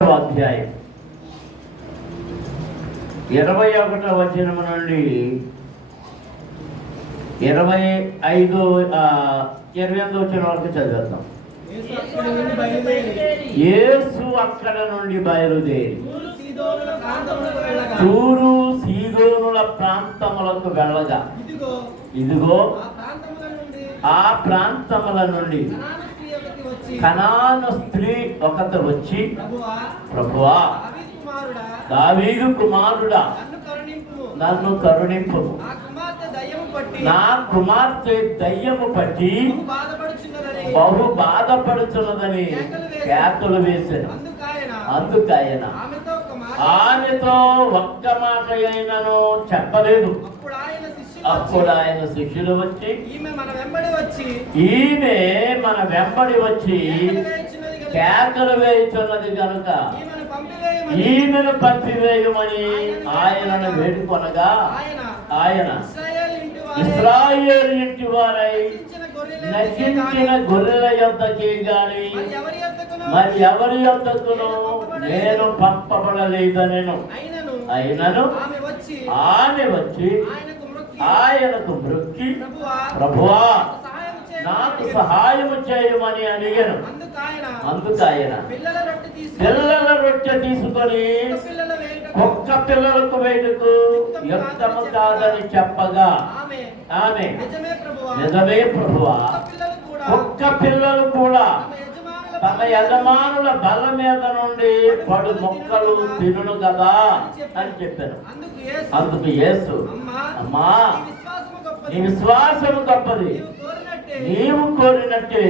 అధ్యాయం 21వ వచనం నుండి 28వ వచనం వరకు చదివేద్దాం. యేసు అక్కడ నుండి బయలుదేరి తూరు సీదోనుల ప్రాంతములకు వెళ్ళగా ఇదిగో ఆ ప్రాంతముల నుండి కనాను స్త్రీ ఒకటి వచ్చి, ప్రభువా, దావీదు కుమారుడా, నన్ను కరుణింపు, నా కుమార్తె దయ్యము పట్టి బహు బాధపడుచున్నదని కేకలు వేశాను. అందుకైన ఆమెతో ఒక్క మాట అయినను చెప్పలేదు. అప్పుడు ఆయన శిష్యులు వచ్చి, ఈమె మన వెంబడి వచ్చి కేకలు వేయుచున్నది కనుక ఈమెను పంపివేయమని ఆయనను వేడుకొనగా, ఆయన ఇశ్రాయేలు ఇంటి వారై నశించిన గొర్రెల యొద్దకే గాని మరి ఎవరి యొద్దకును నేను పంపబడలేదనెను. అయినను ఆమె వచ్చి ఆయనకు మ్రొక్కి, ప్రభువా, నాకు సహాయము చేయమని అడిగాను. అందుకైన పిల్లల రొట్టె తీసుకొని ఒక్క పిల్లలకు వేడుకు యుక్తము కాదని చెప్పగా, ఆమె నిజమే ప్రభువా, ఒక్క పిల్లలు కూడా తమ యజమానుల బల్ల మీద నుండి పడు మొక్కలు తినును కదా అని చెప్పాను. అందుకు యేసు, అమ్మా, నీ విశ్వాసము గొప్పది, నీవు కోరినట్టే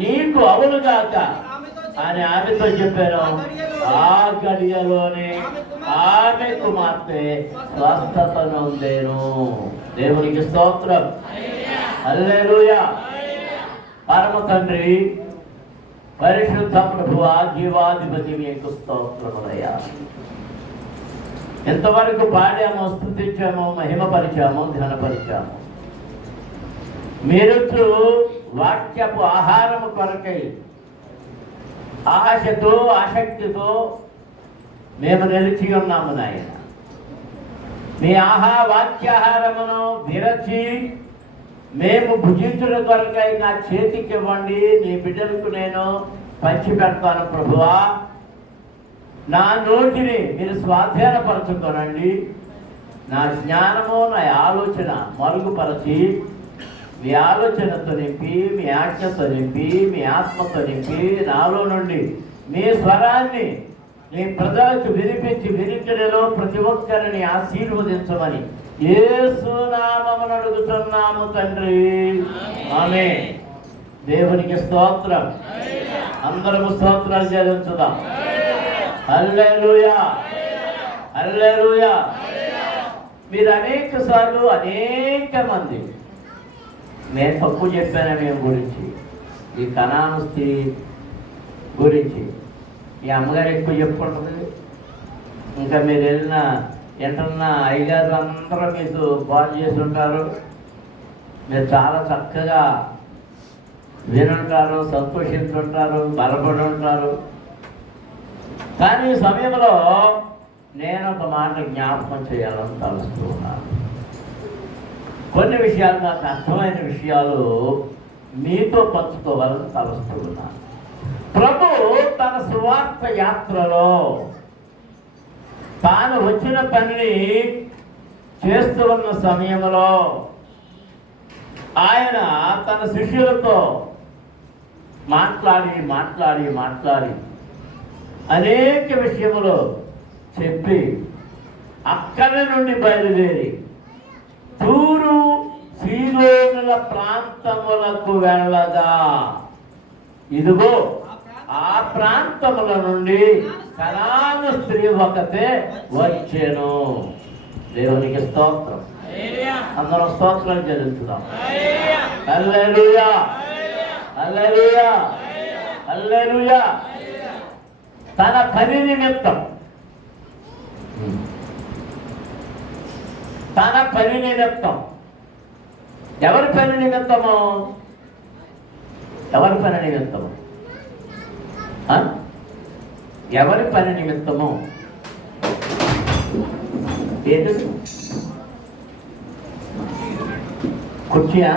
నీకు అవునుగాక అని ఆమెతో చెప్పాను. ఆ గడియలోనే ఆమె కుమార్తె స్వస్థత నొందెను. దేవునికి స్తోత్రం. హల్లెలూయా. పరమ తండ్రి, పరిశుద్ధ ప్రభువా, జీవాధిపతి, మీకు స్తోత్రములయ్యా. ఎంతవరకు పాడామో, స్తుతించామో, మహిమపరిచామో, ఘనపరిచామో. మీరు వాక్యపు ఆహారము కొరకై ఆశతో ఆసక్తితో మేము నిలిచి ఉన్నాము నాయన. మీ వాక్యాహారమును విరచి మేము భుజించుట కొరకై నా చేతికి ఇవ్వండి, నీ బిడ్డలకు నేను పంచి పెడతాను ప్రభువా. నా నోటిని మీరు స్వాధీనపరచుకోనండి. నా జ్ఞానము, నా ఆలోచన మరుగుపరచి మీ ఆలోచనతో నింపి, మీ ఆజ్ఞతో నింపి, మీ ఆత్మతో నింపి, నాలో నుండి మీ స్వరాన్ని మీ ప్రజలకు వినిపించి వినికిడిలో ప్రతి ఒక్కరిని ఆశీర్వదించమని యేసు నామమున అడుగుతున్నాము తండ్రి, ఆమేన్. దేవునికి స్తోత్రం. అందరము స్తోత్రాలు చెల్లించుదాం. హల్లెలూయా, హల్లెలూయా. మీరు అనేక సార్లు అనేక మంది నేను తప్పు చెప్పాను మేము గురించి, ఈ కనాను స్త్రీ గురించి ఈ అమ్మగారు ఎక్కువ చెప్పుకుంటుంది. ఇంకా మీరు వెళ్ళిన ఎంటన్నా అయ్యగారు అందరూ మీకు బాగు చేసి ఉంటారు. మీరు చాలా చక్కగా వినుంటారు, సంతోషించుంటారు, బలపడి ఉంటారు. కానీ ఈ సమయంలో నేను ఒక మాట జ్ఞాపకం చేయాలని తలుస్తూ ఉన్నాను. కొన్ని విషయాలు, నాకు అర్థమైన విషయాలు మీతో పంచుకోవాలని తలుస్తూ ఉన్నాను. ప్రభు తన సువార్త యాత్రలో తాను వచ్చిన పనిని చేస్తూ ఉన్న సమయంలో ఆయన తన శిష్యులతో మాట్లాడి మాట్లాడి మాట్లాడి అనేక విషయములు చెప్పి అక్కడి నుండి బయలుదేరి తూరు సీదోనుల ప్రాంతములకు వెళ్ళగా ఇదిగో ఆ ప్రాంతముల నుండి కనాను స్త్రీ ఒకతే వచ్చెను. దేవునికి స్తోత్రం. అందరం స్తోత్రాలు చెల్లించుదాం. హల్లెలూయా, హల్లెలూయా, హల్లెలూయా. తన పని నిమిత్తం, తన పని నిమిత్తం, ఎవరి పని నిమిత్తము? ఎవరి పని నిమిత్తము? ఎవరి పని నిమిత్తము? ఏంటి? కుర్చీయా?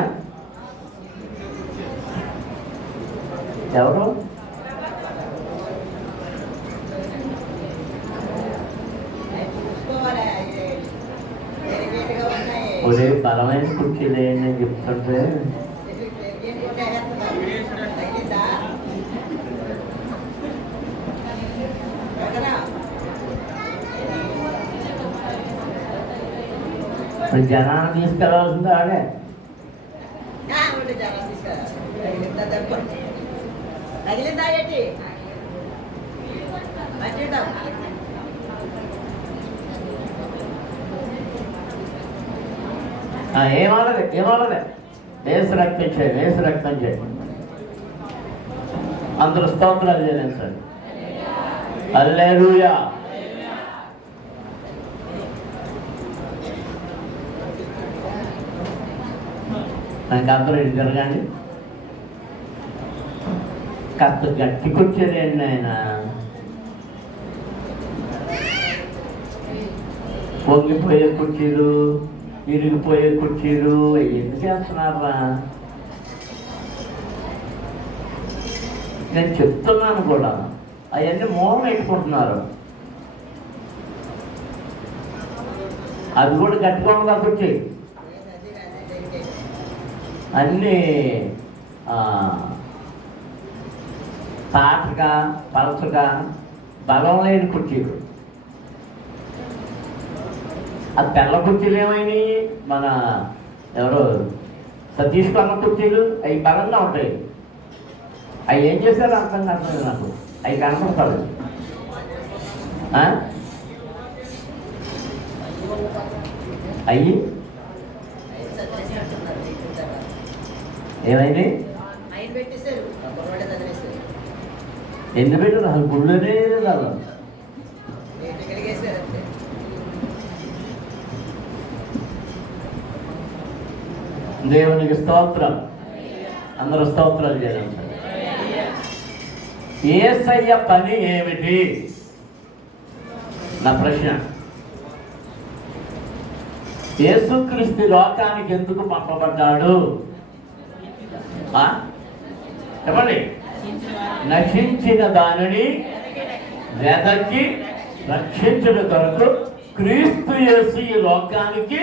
ఎవరు? ఒరే బలమైన కుర్చీలు ఏంటి అని చెప్తుంటే జనాన్ని తీసుకెళ్ళాల్సింది ఆడే. ఏమాలదే వేసు రక్తం చేయి, వేసు రక్తం చేయి. అందరూ స్తోత్రాలు చెల్లించండి. హల్లెలూయా. నాకు అందరూ ఇది జరగండి. కాస్త గట్టి కూర్చోలేండి ఆయన. పొంగిపోయే కుర్చీలు, ఇరిగిపోయే కుర్చీలు ఎందుకు చేస్తున్నారా? నేను చెప్తున్నాను కూడా, అవన్నీ మూలం పెట్టుకుంటున్నారు. అది కూడా గట్టిగా ఉండదు కుర్చీ. అన్నీ తాటగా పలచగా బలం లేని కుర్చీలు. ఆ తెల్ల కుర్చీలు ఏమైనాయి? మన ఎవరో సతీష్ కొన్న కుర్చీలు అవి బలంగా ఉంటాయి. అవి ఏం చేశారో అర్థం కాదు నాకు. అవి కనపడతాడు. అయ్యి ఏమైంది? ఎందుకు పెట్టారు? అసలు గుళ్ళనే కాదు. దేవునికి స్తోత్రం. అందరూ స్తోత్రాలు చేయాలి. యేసయ్య పని ఏమిటి? నా ప్రశ్న. యేసుక్రీస్తు లోకానికి ఎందుకు పంపబడ్డాడు? చెప్పండి. నశించిన దానిని వెదకి రక్షించుట కొరకు క్రీస్తు యేసు ఈ లోకానికి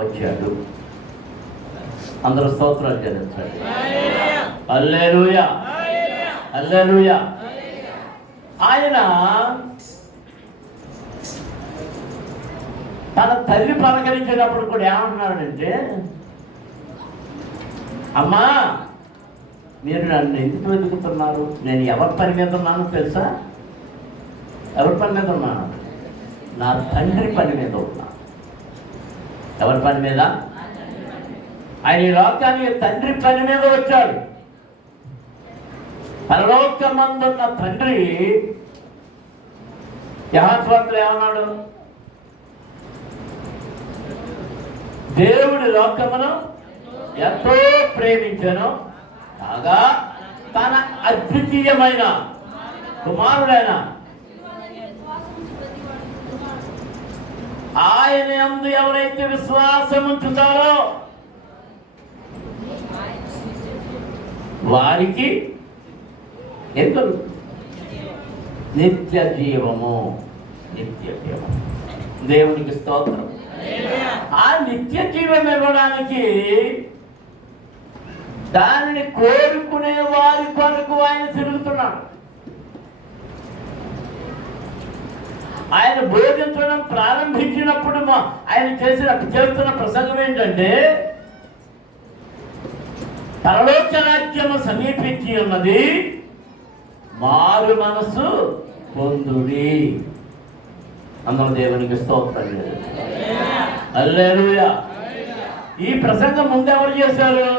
వచ్చాడు. అందరూ స్తోత్రాలు చెల్లించండి. హల్లెలూయా, హల్లెలూయా. ఆయన తన తల్లి పలకరించినప్పుడు కూడా ఏమంటున్నాడంటే, అమ్మా మీరు నన్ను ఎందుకు వెతుకుతున్నారు? నేను ఎవరి పని మీద ఉన్నానో తెలుసా? ఎవరి పని మీద ఉన్నాను? నా తండ్రి పని మీద ఉన్నా. ఎవరి పని మీద? ఆయన ఈ లోకానికి తండ్రి పని మీద వచ్చాడు. పరలోకమందున్న తండ్రి యోహాను సువార్తలో ఏమన్నాడు? దేవుడి లోకమును ఎంతో ప్రేమించెను కాగా తన అద్వితీయమైన కుమారుడైన ఆయన యందు ఎవరైతే విశ్వాసం ఉంచుతారో వారికి ఎంతో నిత్య జీవము. నిత్య జీవం. దేవునికి స్తోత్రం. ఆ నిత్య జీవం ఇవ్వడానికి దానిని కోరుకునే వారి కొరకు ఆయన తిరుగుతున్నాడు. ఆయన బోధించడం ప్రారంభించినప్పుడు ఆయన చేస్తున్న ప్రసంగం ఏంటంటే, పరలోక రాజ్యము సమీపించి ఉన్నది, మారు మనసు పొందుడి. అందరూ దేవునికి స్తోత్రం. హల్లెలూయా. ఈ ప్రసంగం ముందు ఎవరు చేశారు?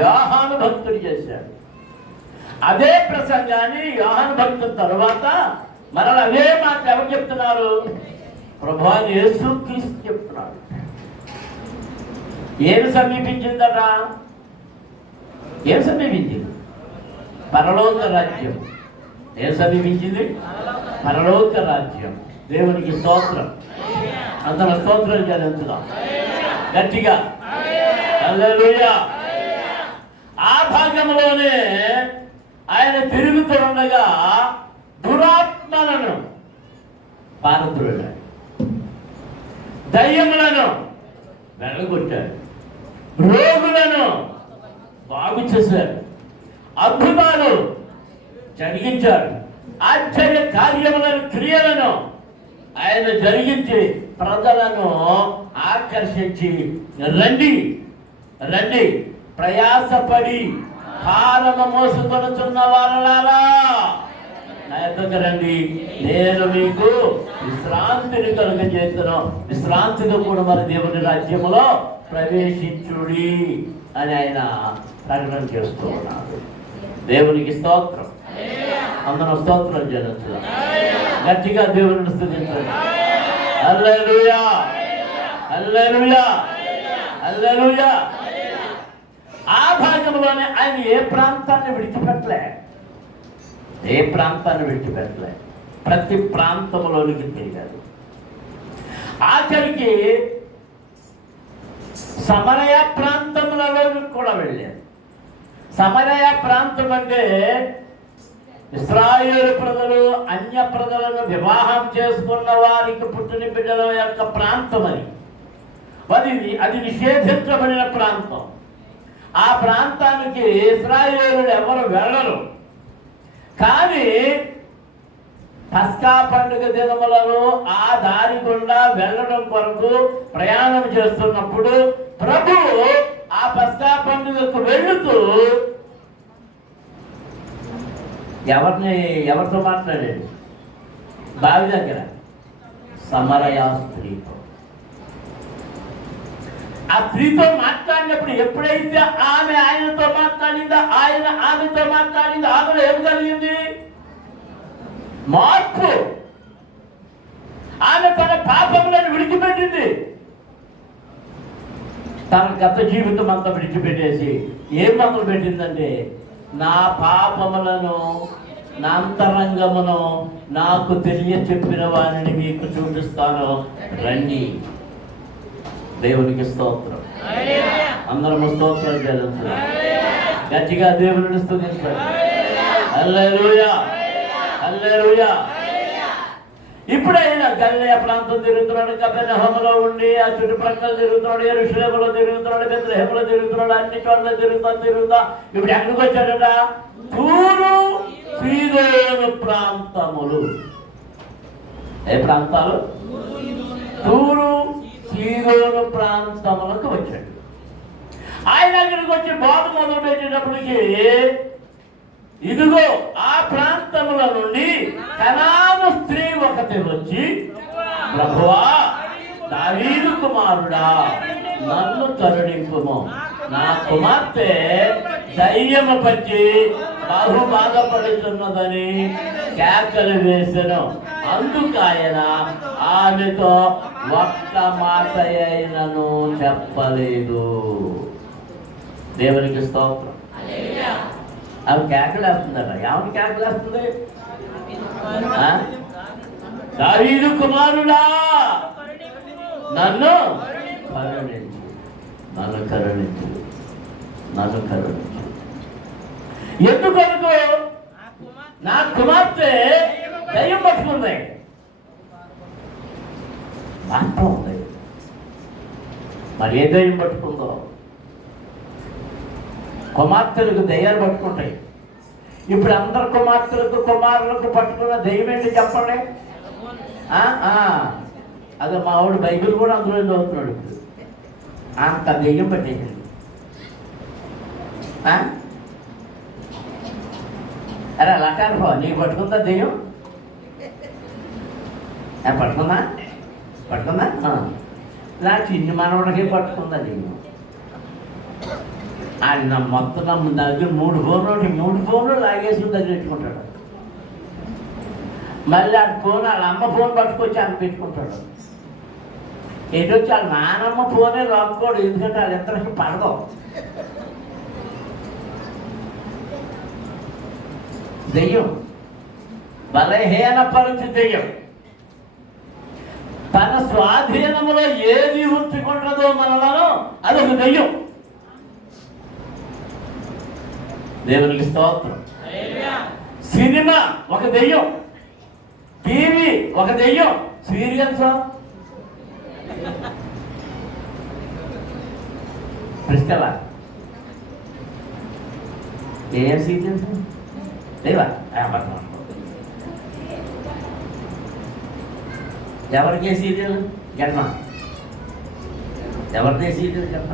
యోహాను భక్తుడు చేశాడు. అదే ప్రసంగాన్ని యోహాను భక్తుల తర్వాత మరలా అదే మాట ఎవరు చెప్తున్నారు? ప్రభువా యేసుక్రీస్తు చెప్తున్నాడు. ఏమి సమీపించిందట? ఏం సమీపించింది? పరలోక రాజ్యం. ఏం సమీపించింది? పరలోక రాజ్యం. దేవునికి స్తోత్రం. అందరూ స్తోత్రం చెల్లించుదాం గట్టిగా. హల్లెలూయా. ఆ భాగంలోనే ఆయన తిరుగుతుండగా దురాత్మలను పారద్రోలాడు, దయ్యములను వెళ్ళగొట్టాడు, రోగులను బాగు చేశాడు, అద్భుతాలు జరిగించాడు, ఆశ్చర్య కార్యములను క్రియలను ఆయన జరిగించి ప్రజలను ఆకర్షించి రండి రండి ప్రయాసపడి భారము మోసుకొనుచున్న వారలారా నా యొద్దకు రండి, నేను మీకు విశ్రాంతిని కలుగజేస్తును, విశ్రాంతితో కూడా మన దేవుని రాజ్యములో ప్రవేశించుడి అని ఆయన ప్రకటన చేస్తూ ఉన్నాడు. దేవునికి స్తోత్రం. అందరూ స్తోత్రం చేస్తారు గట్టిగా దేవుని స్తుతించండి. హల్లెలూయా, హల్లెలూయా, హల్లెలూయా. ఆ భాగంలోనే ఆయన ఏ ప్రాంతాన్ని విడిచిపెట్టలే, ఏ ప్రాంతాన్ని విడిచిపెట్టలే, ప్రతి ప్రాంతంలోనికి తిరిగారు. ఆఖరికి సమరయ ప్రాంతంలోకి కూడా వెళ్ళారు. సమరయ ప్రాంతం అంటే ఇశ్రాయేలు ప్రజలు అన్య ప్రజలను వివాహం చేసుకున్న వారికి పుట్టిన బిడ్డల యొక్క ప్రాంతం అని. అది నిషేధించబడిన ప్రాంతం. ఆ ప్రాంతానికి ఇశ్రాయేలులు ఎవరు వెళ్ళరు. కానీ పస్కా పండుగ దినములలో ఆ దారి గుండా వెళ్ళడం కొరకు ప్రయాణం చేస్తున్నప్పుడు ప్రభువు ఆ పస్కా పండుగకు వెళుతూ ఎవరితో మాట్లాడాడు? బావి దగ్గర సమరయ స్త్రీతో. ఆ స్త్రీతో మాట్లాడినప్పుడు ఎప్పుడైతే ఆమె ఆయనతో మాట్లాడిందో, ఆయన ఆమెతో మాట్లాడిందో, ఆమెలో ఏం కలిగింది? మార్పు. ఆమె తన పాపములను విడిచిపెట్టింది. తన గత జీవితం అంతా విడిచిపెట్టేసి ఏం మొదలు పెట్టిందంటే, నా పాపములను, నా అంతరంగమును నాకు తెలియ చెప్పిన వారిని మీకు చూపిస్తాను, రండి. దేవునికి స్తోత్రం. అందరము స్తోత్రం చేస్తాం గట్టిగా దేవుని స్తుతిస్తాం. హల్లెలూయా, హల్లెలూయా. ఇప్పుడైనా గలిలయ ప్రాంతం తిరుగుతున్నాడు, కపెర్నహూములో ఉండి ఆ చుట్టుప్రక్కల తిరుగుతున్నాడు, యెరూషలేములో తిరుగుతున్నాడు, బెత్లెహేములో తిరుగుతున్నాడు, అన్ని చోట్ల తిరుగుతా ఇప్పుడు ఎక్కడికి వచ్చాడట? తూరు సీదోను ప్రాంతములు. ఏ ప్రాంతాలు? తూరు సీదోను ప్రాంతములకు వచ్చాడు. ఆయన అక్కడికి వచ్చి బోధ మొదలు పెట్టేటప్పటికి ఇదిగో ఆ ప్రాంతముల నుండి కనాను స్త్రీ ఒకటి వచ్చి, ప్రభువా, దావీదు కుమారుడా, నన్ను కరుణింపుము, నా కుమార్తె దయ్యము పట్టి బహు బాధపడుతున్నదని కేకలు వేసెను. అందుకాయన ఆమెతో ఒక్క మాట అయినను చెప్పలేదు. దేవునికి స్తోత్రం. ఆమె కేకలు వేస్తుందట. ఏమని కేకలు వేస్తుంది? దావీదు కుమారుడా, నన్ను కరుణించు, నన్ను కరుణించు, నన్ను కరుణించు. ఎందుకనుకో నా కుమార్తె దయ్యం పట్టుకుంది. మాత్రం ఉంది. మరి ఏ దయ్యం పట్టుకుందో? కుమార్తెలకు దయ్యాలు పట్టుకుంటాయి. ఇప్పుడు అందరు కుమార్తెలకు కుమారులకు పట్టుకున్న దయ్యం ఏంటి చెప్పండి? అదే మా వాడు బైబిల్ కూడా అందులో చదువుతున్నాడు. ఇప్పుడు అంత దెయ్యం పట్టేసింది. అరే అలా కాదు, నీకు పట్టుకుందా దెయ్యం? పట్టుకుందా? పట్టుకుందా? నా చిన్ని మనవడికి పట్టుకుందా దెయ్యం. ఆయన మొత్తం దగ్గర 3 ఫోన్లు లాగేసి దగ్గర పెట్టుకుంటాడు. మళ్ళీ ఆ ఫోన్ వాళ్ళ అమ్మ ఫోన్ పట్టుకొచ్చి ఆయన పెట్టుకుంటాడు. ఎటొచ్చి వాళ్ళ నానమ్మ ఫోనే లాక్కోడు, ఎందుకంటే వాళ్ళు ఇద్దరికి పడదు. దెయ్యం బలహీనపరచు దెయ్యం. తన స్వాధీనములో ఏది ఉంచుకుంటుందో మనలను అదొక దెయ్యం. దేవునికి స్తోత్రం. సినిమా ఒక దెయ్యం, టీవీ ఒక దెయ్యం, సీరియల్స్ ప్రిస్కలా ఏం సీరియల్స్ లేవా? ఎవరికే సీరియల్ జన్మ? ఎవరిదే సీరియల్ జన్మ?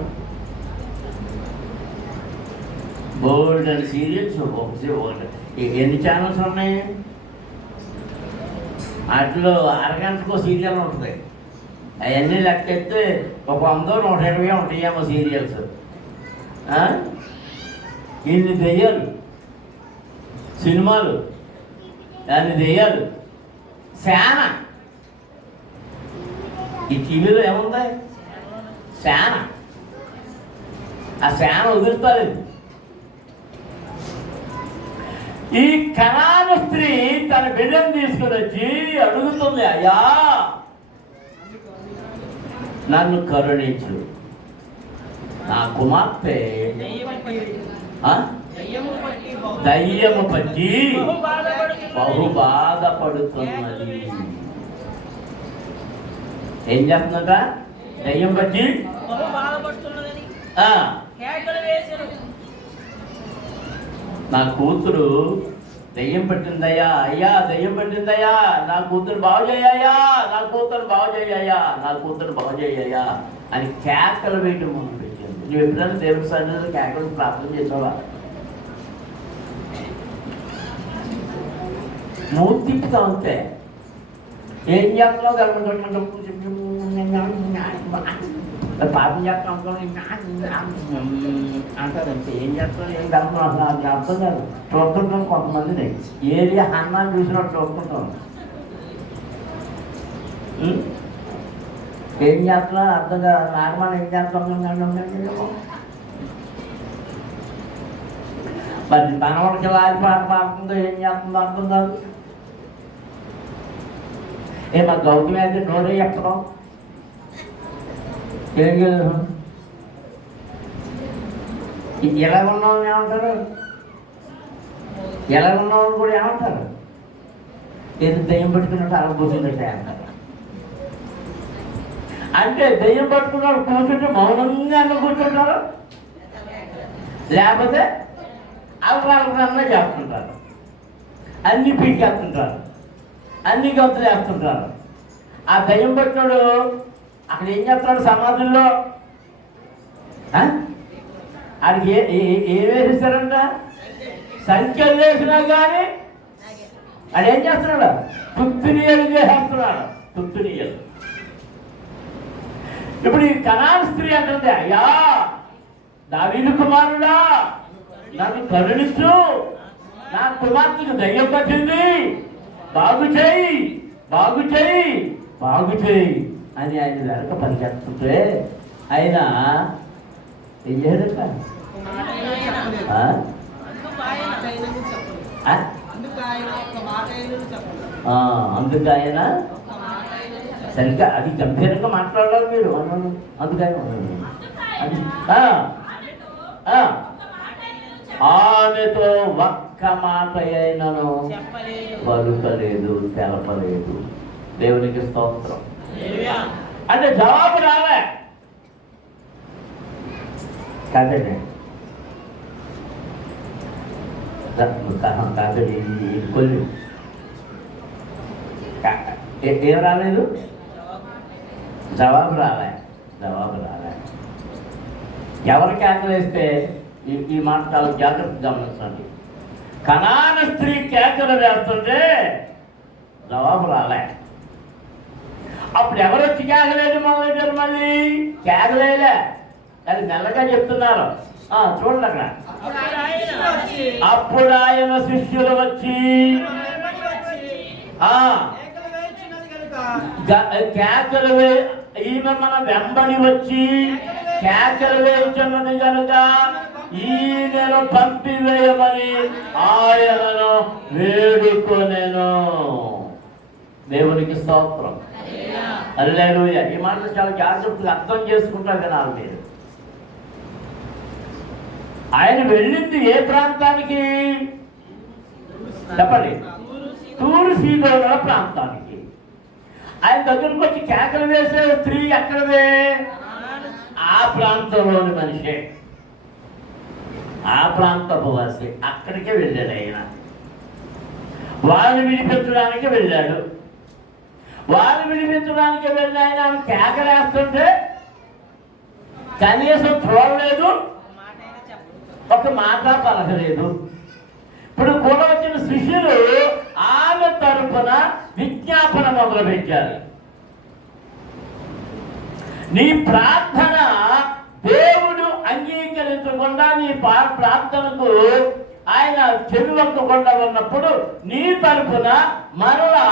బోల్డ్ అండ్ సీరియల్స్ ఎన్ని ఛానల్స్ ఉన్నాయి? వాటిలో అరగంటకు సీరియల్ ఉంటుంది. అవన్నీ లెక్కెత్తే ఒక 100-120 ఉంటాయేమో సీరియల్స్. ఇన్ని దెయ్యాలు సినిమాలు, అన్ని దెయ్యాలు. శాన ఈ టీవీలో ఏముంది? శాన. ఆ శాన వదులుతారు. ఈ కనాను స్త్రీ తన బిడ్డను తీసుకుని వచ్చి అడుగుతుంది, అయ్యా నన్ను కరుణించు, నా కుమార్తె దయ్యము పట్టి బహు బాధపడుతున్నది. ఏం చేస్తుందట? దయ్యం పట్టి నా కూతురు దయ్యం పట్టిందయ్యా, అయ్యా దయ్యం పట్టిందయ్యా, నా కూతురు బాగు చేయ్యా, నా కూతురు బాగు చేయ్యా, నా కూతురు బాగు చేయ్యా అని కేకలు వేయటం మొదలు పెట్టింది. నువ్వు ఎప్పుడైనా దేవుడి సన్నిధిలో కేకలు ప్రార్థన చేసావా? మూతి తిప్పుతా ఉంటే ఏం చేస్తున్నావు? పాపం చేస్తాం అంటారంటే ఏం చేస్తాం? ఏం చేస్తాం అసలు అది అర్థం కాదు. చూస్తుంటాం కొంతమందిని, ఏది అన్నాన్ని చూసినట్టు చూస్తుంటాం. ఏం చేస్తున్నా అర్థం కాదు. నార్మల్ ఏం చేస్తాం? మరి మనవాడికి లాలి పాట పాడుతుందో ఏం చేస్తుందో అర్థం కాదు. మా గౌతమి అయితే నోరే చెప్పడం ఏం లేదు. ఎలా ఉన్నామని ఏమంటారు? ఎలా ఉన్నామని కూడా ఏమంటారు? ఏదో దెయ్యం పట్టుకున్నట్టు అలా కూర్చున్నట్టే అంటారు. అంటే దెయ్యం పట్టుకున్నాడు కూర్చుంటే మౌనంగా అన్న కూర్చుంటారు, లేకపోతే అలరాలన్నా చేస్తుంటారు, అన్ని పీకేస్తుంటారు, అన్ని గంతులు వేస్తుంటారు. ఆ దయ్యం పట్టినాడు అక్కడ ఏం చేస్తున్నాడు? సమాధుల్లో ఆడికి ఏం వేసిస్తారంట? సంఖ్యలు వేసినా కానీ ఆడేం చేస్తున్నాడు? తుత్తునీయలు చేసేస్తున్నాడు. తుత్తునీయలు. ఇప్పుడు ఈ కనాను స్త్రీ అంటుంది, అయ్యా దావీదు కుమారుడా నన్ను కరుణించు, నా కుమార్తెకు దయ్యం పట్టింది, బాగు చేయి, బాగు చేయి, బాగు చేయి అని ఆయన వెనక పరిగెత్తుంటే ఆయన ఏం చేయలేక అందుకు ఆయన సరిగ్గా అది గంభీరంగా మాట్లాడాలి మీరు. అందుకు ఆమెతో ఒక్క మాట అయినను పలుకలేదు, తెలపలేదు. దేవునికి స్తోత్రం. అంటే జవాబు రాలే కాదండి. కాదండి కొన్ని ఏం రాలేదు? జవాబు రాలే. జవాబు రాలే. ఎవరికి కేకలేస్తే ఈ మాట చాలా జాగ్రత్త గమనించండి. కనాను స్త్రీ కేకలు వేస్తుంటే జవాబు రాలే. అప్పుడు ఎవరు వచ్చి కేకలేదు మొదలెట్టారు? మళ్ళీ కేకలేలే, అది మెల్లగా చెప్తున్నారు. చూడండి అక్కడ. అప్పుడు ఆయన శిష్యులు వచ్చి కేకలు ఈమె మన వెంబడి వచ్చి కేకలు వేయుచున్నది కనుక ఈయనను పంపివేయమని ఆయనను వేడుకొనెను. దేవునికి స్తోత్రం. హల్లెలూయా. ఈ మాటలు చాలా జాగ్రత్తగా అర్థం చేసుకుంటా వినాలి మీరు. ఆయన వెళ్ళింది ఏ ప్రాంతానికి చెప్పండి? తూరు సీదోనుల ప్రాంతానికి. ఆయన దగ్గరకు వచ్చి కేకలు వేసే స్త్రీ ఎక్కడదే? ఆ ప్రాంతంలోని మనిషే, ఆ ప్రాంతపు వాసి. అక్కడికే వెళ్ళాడు ఆయన. వాళ్ళని విడిపించడానికి వెళ్ళాడు. వాళ్ళని విడిపించడానికి వెళ్ళిన ఆయన కేకలేస్తుంటే కనీసం చూడలేదు, ఒక మాట పలకలేదు. ఇప్పుడు కూడా వచ్చిన శిష్యులు ఆమె తరపున విజ్ఞాపన మొదలుపెట్టారు. నీ ప్రార్థన దేవుడు అంగీకరించకుండా, నీ ప్రార్థనకు ఆయన చెవివక్కకుండా ఉన్నప్పుడు నీ తరపున మరలా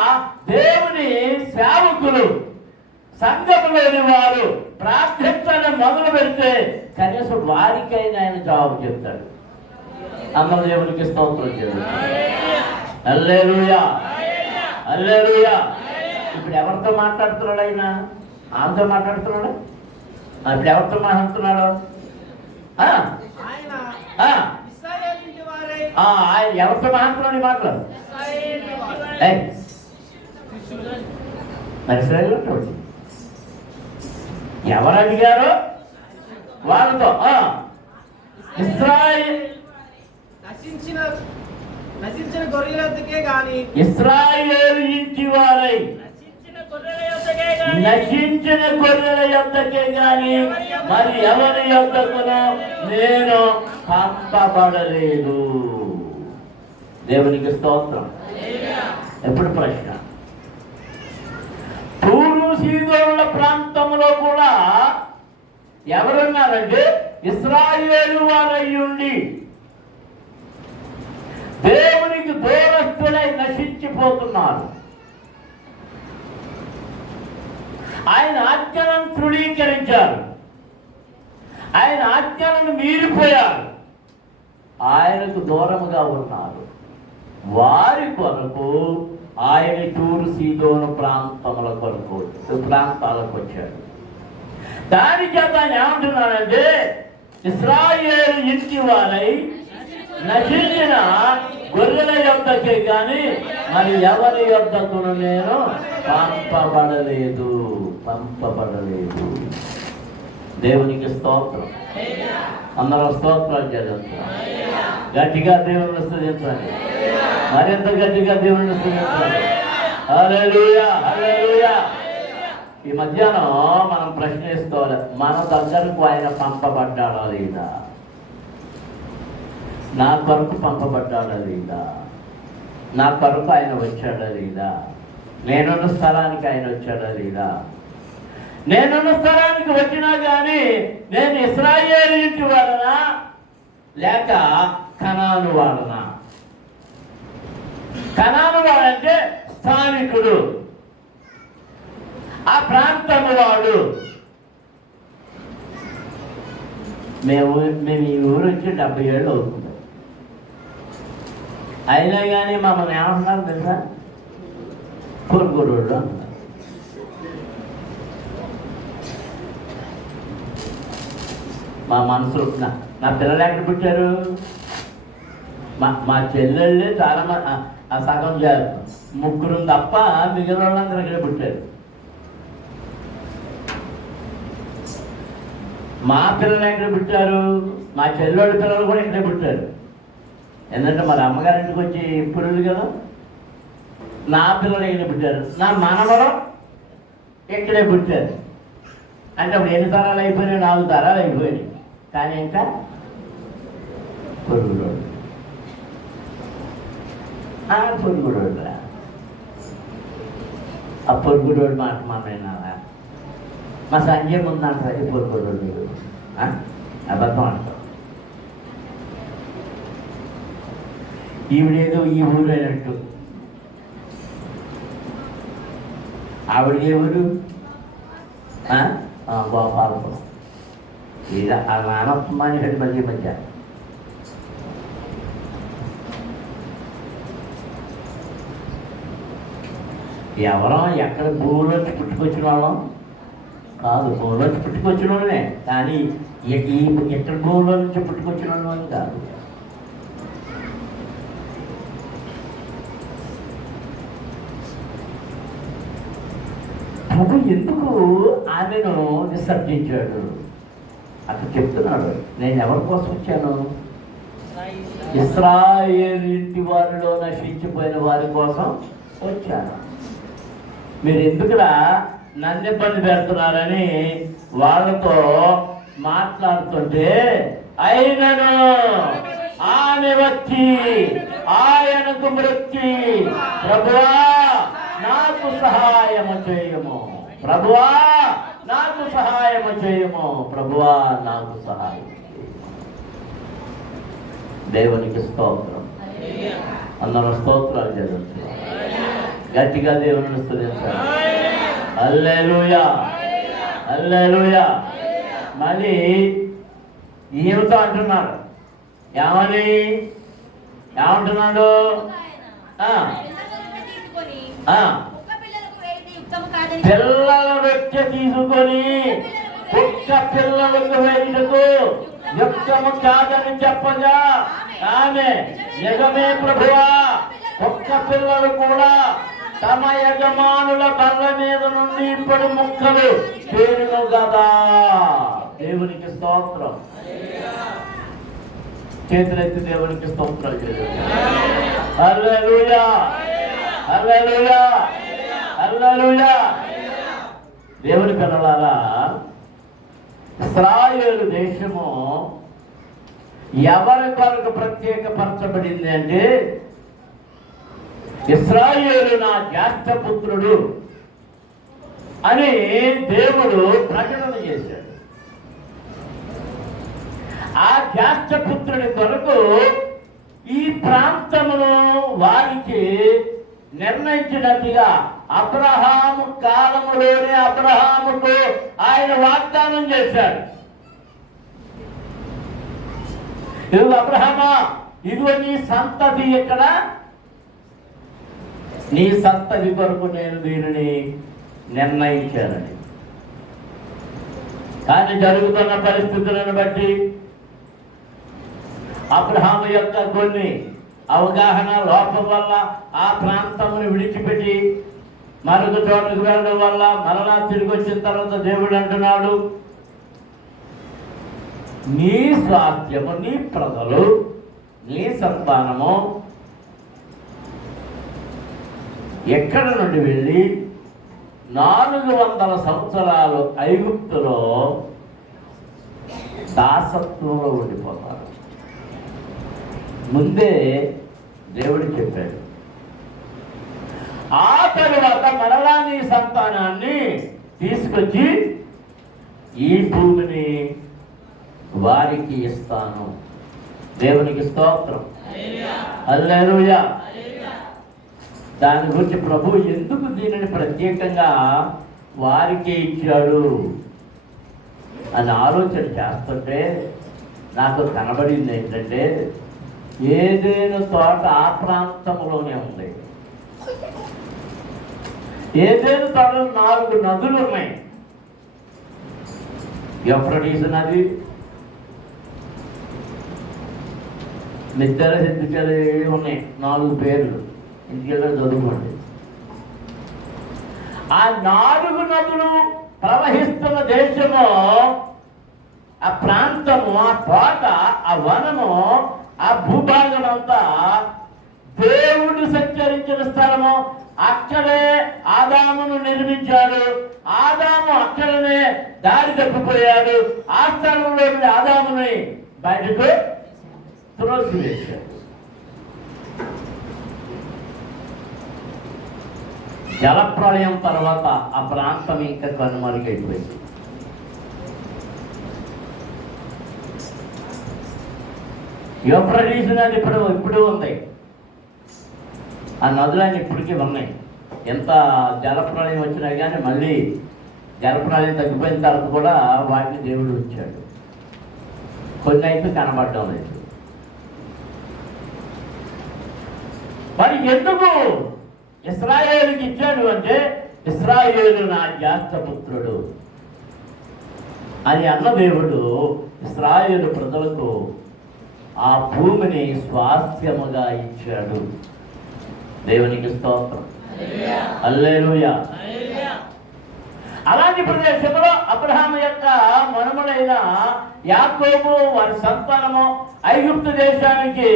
దేవుని సేవకులు, సంఘములోని వారు ప్రార్థించడం మొదలు పెడితే కనీసం వారికైనా ఆయన జవాబు చెప్తాడు. అందరూ దేవునికి స్తోత్రం చేయండి. హల్లెలూయా, హల్లెలూయా. ఇప్పుడు ఎవరితో మాట్లాడుతున్నాడు ఆయన? ఆమెతో మాట్లాడుతున్నాడు. ఇప్పుడు ఎవరితో మాట్లాడుతున్నాడు? ఆయన ఎవరితో మాట్లాడుతున్నాడు? ఈ మాటలు మరి ఎవరు అడిగారో వాళ్ళతో ఇశ్రాయేలు ఇంటి వారై నశించిన గొర్రెల యొద్దకే గాని మరి ఎవరి యొద్దకునో నేను పంపబడలేదు. దేవునికి స్తోత్రం. ఎప్పుడు ప్రశ్న? తూరు సీదోనుల ప్రాంతంలో కూడా ఎవరున్నారంటే ఇశ్రాయేలు వారయ్యుండి దేవునికి దూరస్తులై నశించిపోతున్నారు. ఆయన ఆజ్ఞలను తృణీకరించారు, ఆయన ఆజ్ఞలను మీరిపోయారు, ఆయనకు దూరముగా ఉన్నారు. వారి కొరకు ఆయన తూరు సీదోను ప్రాంతాలకు వచ్చాడు. దాని చేత ఆయన ఏమంటున్నాడంటే ఇశ్రాయేలు ఇంటి వారై నశించిన గొర్రెల యొద్దకే కానీ మరి ఎవరి యొద్దకును నేను పంపబడలేదు. దేవునికి స్తోత్రం. అందరూ స్తోత్రాలు చేస్తారు. గట్టిగా దేవుని స్తుతించండి. మరింత గట్టిగా దేవుని స్తుతించండి. హల్లెలూయా, హల్లెలూయా. ఈ మధ్యాహ్నం మనం ప్రశ్నిస్తోవాలి, మన దగ్గరకు ఆయన పంపబడ్డాడా లేదా? నా కొరకు పంపబడ్డాడా లేదా? నా కొరకు ఆయన వచ్చాడా లేదా? నేనున్న స్థలానికి ఆయన వచ్చాడా లేదా? నేనున్న స్థలానికి వచ్చినా కానీ నేను ఇశ్రాయేలు ఇంటి వాడనా లేక కనాను వాడనా? కనాను వాడంటే స్థానికుడు, ఆ ప్రాంతం వాడు. మేము ఈ ఊరు వచ్చి 70 ఏళ్ళు అవుతుంది. అయినా కానీ మమ్మల్ని ఏమంటున్నారు తెలుసా? కోరుకోడు అన్నారు. మా మనసులో నా పిల్లలు ఎక్కడ పుట్టారు? మా చెల్లెళ్ళే చాలా ఆ సగం ముగ్గురు తప్ప మిగిలిన వాళ్ళందరూ ఇక్కడే పుట్టారు. మా పిల్లలు ఎక్కడ పుట్టారు? మా చెల్లెళ్ళ పిల్లలు కూడా ఇక్కడే పుట్టారు. ఎందుకంటే మరి అమ్మగారింటికి వచ్చి పురుడు కదా. నా పిల్లలు ఇక్కడే పుట్టారు, నా మనవరం ఇక్కడే పుట్టారు. అంటే అప్పుడు 8 తరాలు అయిపోయినాయి, 4 తరాలు అయిపోయినాయి. కానీ ఇంకా పొరుగుడు పొరుగుడు ఆ పొరుగుడు మాట మాట్లాడినారా? మా సంజయ్ ముందంట సరే పొరుగుడు అబద్ధం అంటాం. ఈవిడేదో ఈ ఊరు అయినట్టు. ఆవిడ ఏ ఊరు? గోపాలపురం. ఇది ఆ నానప్పమని మధ్య ఎవరో ఎక్కడ భూమిలోంచి పుట్టుకొచ్చిన వాళ్ళం కాదు, భూమిలోంచి పుట్టుకొచ్చిన వాళ్ళమే, కానీ ఎక్కడ భూమిలో నుంచి పుట్టుకొచ్చిన వాళ్ళని కాదు. ప్రభు ఎందుకు ఆమెను విసర్జించాడు? అక్కడ చెప్తున్నాడు, నేను ఎవరి కోసం వచ్చాను? ఇశ్రాయేలు ఇంటి వారిలో నశించిపోయిన వారి కోసం వచ్చాను. మీరు ఎందుకురా నన్ను ఇబ్బంది పెడుతున్నారని వాళ్ళతో మాట్లాడుతుంటే, అయినను ఆమె వచ్చి ఆయనకు మృక్కి, ప్రభువా నాకు సహాయము చేయము, ప్రభువా నాకు సహాయము చేయము, ప్రభువా నాకు సహాయం. దేవునికి స్తోత్రం. అందరూ స్తోత్రాలు చదువుతారు, గట్టిగా దేవుని స్తుతించాలి. హల్లెలూయా, హల్లెలూయా. మళ్ళీ ఈమెతో అంటున్నాడు, ఏమంటున్నాడు? పిల్లల రొట్టె తీసుకొని కుక్క పిల్లలకు వేయుటకు యుక్తము కాదని చెప్పగా ఆమె, నిజమే ప్రభువా, కుక్క పిల్లలు కూడా తమ యజమానుల బల్ల మీద నుండి ఇప్పుడు ముక్కలు చేరును కదా. దేవునికి స్తోత్రం. చేతులెత్తి దేవునికి స్తోత్రాలు చేయాలి. హల్లెలూయా, హల్లెలూయా, హల్లెలూయా. దేవుని పిల్లలారా, ఇశ్రాయేలు దేశము ఎవరి కొరకు ప్రత్యేకపరచబడింది అంటే, ఇశ్రాయేలు నా జ్యేష్ఠపుత్రుడు అని దేవుడు ప్రకటన చేశాడు. ఆ జ్యేష్ఠపుత్రుడి కొరకు ఈ ప్రాంతమును వారికి నిర్ణయించినట్టుగా అబ్రహాము కాలములోనే అబ్రహాముకు ఆయన వాగ్దానం చేశాడు. ఇదిగో అబ్రహామా, ఇదిగో నీ సంతతి ఎక్కడ, నీ సంతతి కొరకు నేను దీనిని నిర్ణయించానని. కానీ జరుగుతున్న పరిస్థితులను బట్టి అబ్రహాము యొక్క కొన్ని అవగాహన లోపం వల్ల ఆ ప్రాంతమును విడిచిపెట్టి మరొక చోటుకు వెళ్ళడం వల్ల మరలా తిరిగి వచ్చిన తర్వాత దేవుడు అంటున్నాడు, నీ స్వాస్థ్యము, నీ ప్రజలు, నీ సంతానము ఎక్కడ నుండి వెళ్ళి 400 సంవత్సరాలు ఐగుప్తులో దాసత్వంలో ఉండిపోతారు. ముందే దేవుడు చెప్పాడు. ఆ తరువాత మరలా నీ సంతానాన్ని తీసుకొచ్చి ఈ భూమిని వారికి ఇస్తాను. దేవునికి స్తోత్రం. హల్లెలూయా. దాని గురించి ప్రభు ఎందుకు దీనిని ప్రత్యేకంగా వారికే ఇచ్చాడు అని ఆలోచన చేస్తుంటే నాకు కనబడింది ఏంటంటే, ఏదైనా తోట ఆ ప్రాంతంలోనే ఉంది. ఏదైనా తోటలో 4 నదులు ఉన్నాయి. యూఫ్రటీస్ నది, నిద్ర సిద్ధికలు ఉన్నాయి, 4 పేర్లు, ఇంటికెళ్ళి చదువుకోండి. ఆ 4 నదులు ప్రవహిస్తున్న దేశము, ఆ ప్రాంతము, ఆ తోట, ఆ వనము, ఆ భూభాగం అంతా దేవుడు సంచరించిన స్థలము. అక్కడే ఆదామును నిర్మించాడు. ఆదాము అక్కడనే దారి తప్పిపోయాడు. ఆ స్థలంలో ఆదాముని బయటకు త్రోసివేశాడు. జలప్రళయం తర్వాత ఆ ప్రాంతం ఇంకా కనుమరుగైపోయింది. యూఫ్రటీస్ నది ఇప్పుడు ఉంది. ఆ నదులన్నీ ఇప్పటికీ ఉన్నాయి. ఎంత జలప్రళయం వచ్చినా కానీ మళ్ళీ జలప్రళయం తగ్గిపోయిన తర్వాత కూడా వాటిని దేవుడు ఉంచాడు. కొన్ని అయితే కనబడడం లేదు. మరి ఎందుకు ఇశ్రాయేలుకి ఇచ్చాడు అంటే ఇశ్రాయేలు నా జ్యేష్ఠపుత్రుడు అని అన్న దేవుడు ఇశ్రాయేలు ప్రజలకు ఆ భూమిని స్వాస్థ్యముగా ఇచ్చాడు. దేవునికి స్తోత్రం. హల్లెలూయా. అలాంటి ప్రదేశంలో అబ్రహాము యొక్క మనుమడైన యాకోబు వారి సంతానము ఐగుప్తు దేశానికి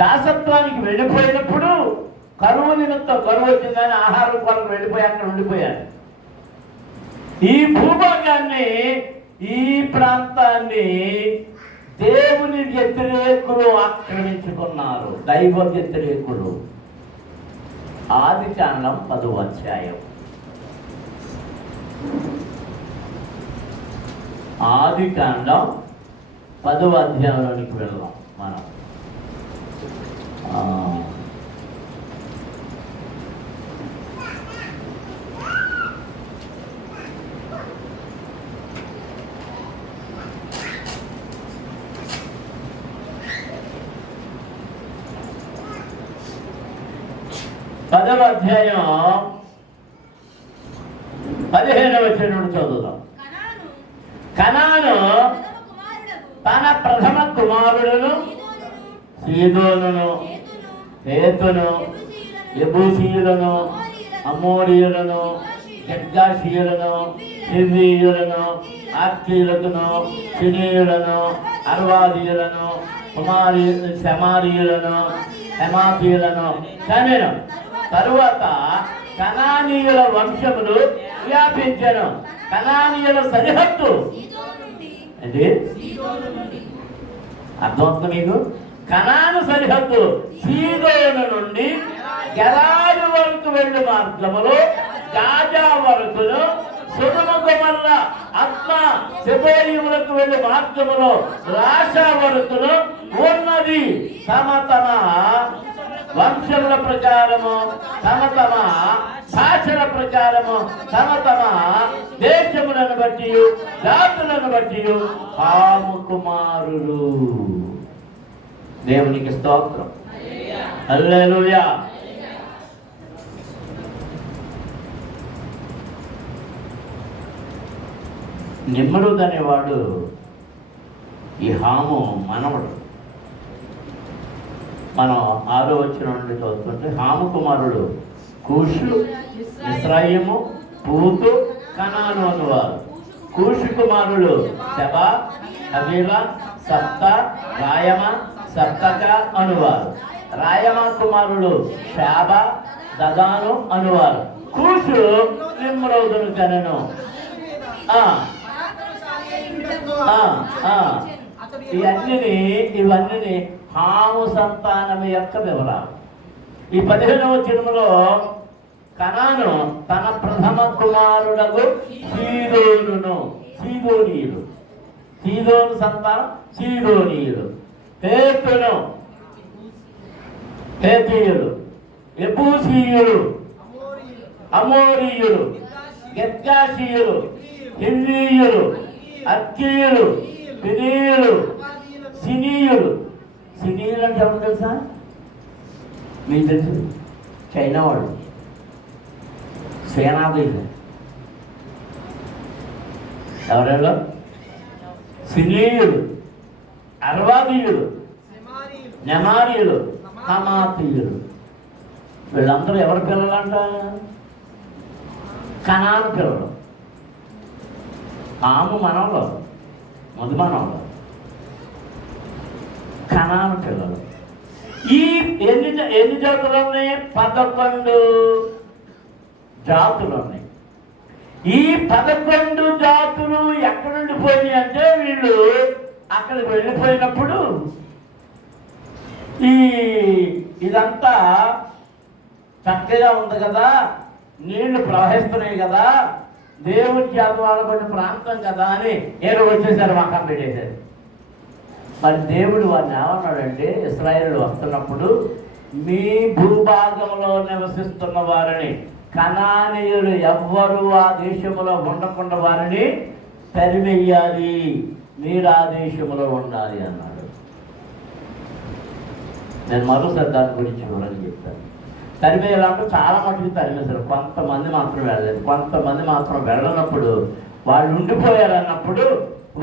దాసత్వానికి వెళ్ళిపోయినప్పుడు కరువు నిమిత్తం, కరువు వచ్చిందని ఆహారం కొరకు వెళ్ళిపోయి అక్కడ ఉండిపోయారు. ఈ భూభాగాన్ని, ఈ ప్రాంతాన్ని దేవుని వ్యతిరేకులు ఆక్రమించుకున్నారు. దైవ వ్యతిరేకులు. ఆదికాండం 10వ అధ్యాయం. ఆదికాండం 10వ అధ్యాయంలోనికి వెళ్దాం మనం. పదవ అధ్యాయం 15వ వచనం చదువుదాం. కనాను తన ప్రథమ కుమారులను సీదోనును, హేతును, యెబూసీయులను, అమోరీయులను, గిర్గాషీయులను, హివ్వీయులను, ఆర్కీయులను, సినీయులను, అర్వాదీయులను, శమారీయులను, హెమాతీయులను కనెను. తరువాత కనానీయుల వంశములు వ్యాపించెను. కనానీయుల సరిహద్దు అంటే అర్థమవుతుంది మీకు? కనాను సరిహద్దు సీదోను నుండి గెరారు వరకు వెళ్ళు మార్గములో గాజా వరకును, సొదొమ గొమొర్రా, అద్మా, సెబోయిములకు వెళ్ళు మార్గములో రాషా వరకును ఉన్నది. తమ తమ వంశముల ప్రకారము, తమ తమ భాషల ప్రకారము, తమ తమ దేశములను బట్టి, జాతులను బట్టి హాము కుమారులు. దేవునికి స్తోత్రం. హల్లెలూయా. నిమ్రోదు అనేవాడు ఈ హాము మనవడు. మనం 6వ వచనం నుండి చదువుతుంటే హాము కుమారుడు కూషు, మిస్రాయిము, పూతు, కనాను అనువారు. కూషు కుమారులు సెబా, హవీలా, సప్త, రాయమ, సప్తక అనువారు. రాయమ కుమారులు షాబా, దదాను అనువారు. కూషు నిమ్రోదును కనెను. ఇవన్నీ హాము సంతానం యొక్క వివరాలు. ఈ 15వ వచనములో కనాను తన ప్రథమ కుమారుడకు సీదోనును, సీదోనీయులు, సీదోను సంతానం సీదోనీయులు, హేతును, హేతీయులు, యెబూసీయులు, అమోరీయులు, గిర్గాషీయులు, హివ్వీయులు, అర్కీయులు, ఫినీయులు, సినీయులు. సినీయులు అంటే ఎవరు తెలుసా? మీకు తెలుసు, చైనా వాళ్ళు, సేనాధీయులు. ఎవరెవరు? సినీయులు, అర్వాదీయులు, నెమారీయులు, హమాతీయులు. వీళ్ళందరూ ఎవరి పిల్లలంట? కనాను పిల్లలు. హాము మనవలు, మధు మనవలు, కనాను పిల్లలు. ఈ ఎన్ని జాతులు ఉన్నాయి? 11 జాతులు ఉన్నాయి. ఈ 11 జాతులు ఎక్కడ ఉండిపోయినాయి అంటే వీళ్ళు అక్కడికి వెళ్ళిపోయినప్పుడు ఇదంతా చక్కగా ఉంది కదా, నీళ్లు ప్రవహిస్తున్నాయి కదా, దేవుడికి ఆత్మవాడబడిన ప్రాంతం కదా అని ఏదో వచ్చేసారు, వాకం పెట్టేశారు. మరి దేవుడు వారిని ఏమన్నాడంటే, ఇశ్రాయేలు వస్తున్నప్పుడు మీ భూభాగంలో నివసిస్తున్న వారిని, కనానీయులు ఎవ్వరూ ఆ దేశంలో ఉండకుండా వారిని తరిమెయ్యాలి, మీరు ఆ దేశంలో ఉండాలి అన్నాడు. నేను మరోసారి దాని గురించి వివరంగా చెప్తాను. తరిమేయాలంటూ చాలా మటుకు తరిమేశారు, కొంతమంది మాత్రం వెళ్ళలేదు. కొంతమంది మాత్రం వెళ్ళనప్పుడు వాళ్ళు ఉండిపోయారన్నప్పుడు